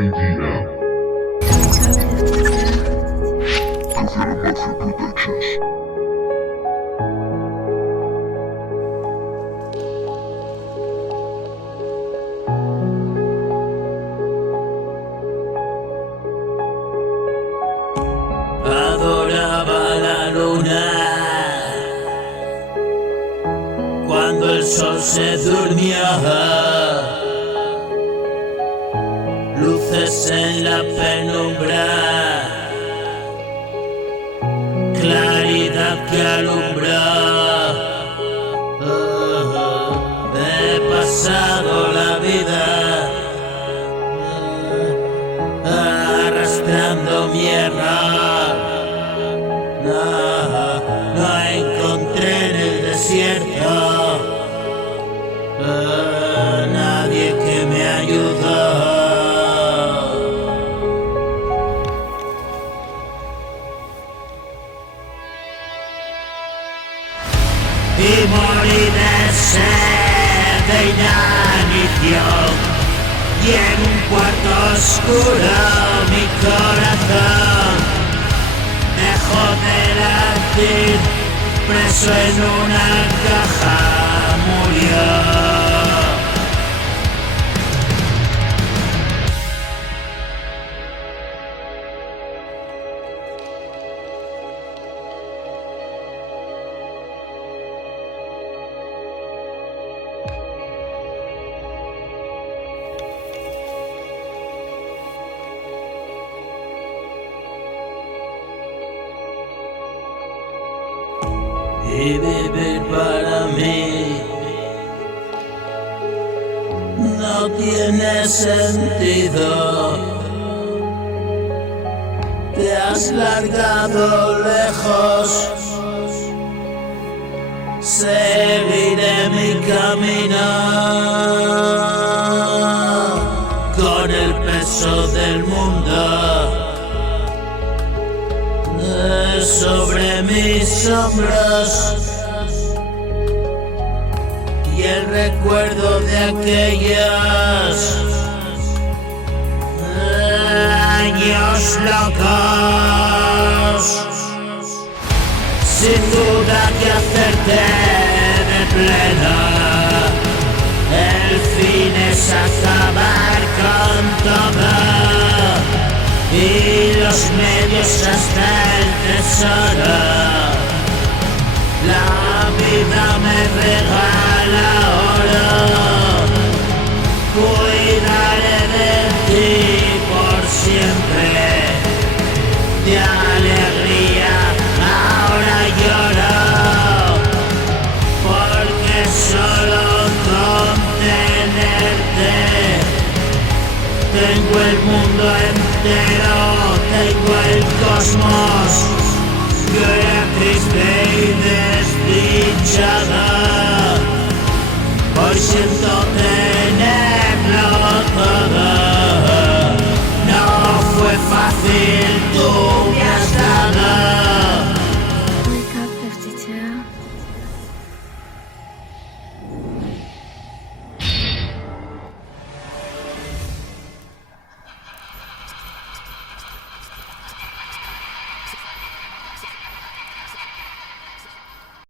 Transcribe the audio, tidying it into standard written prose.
KDM. Confirmation Productions. Adoraba la luna cuando el sol se durmió, luces en la penumbra, claridad que alumbra. He pasado la vida arrastrando mi error. No encontré en el desierto nadie que me ayudó. Y morí de sed, de inanición, y en un cuarto oscuro mi corazón dejó de latir, preso en una caja murió. Y vivir para mí no tiene sentido. Te has largado lejos, seguiré mi camino con el peso del mundo sobre mis hombros y el recuerdo de aquellos años locos. Sin duda que hacerte de pleno, el fin es acabar con todo y los medios hasta el tesoro. La vida me regala oro, cuidaré de ti por siempre. De alegría ahora lloro, porque solo con tenerte tengo el mundo entero, tengo el cosmos. You're a triste y desdichada.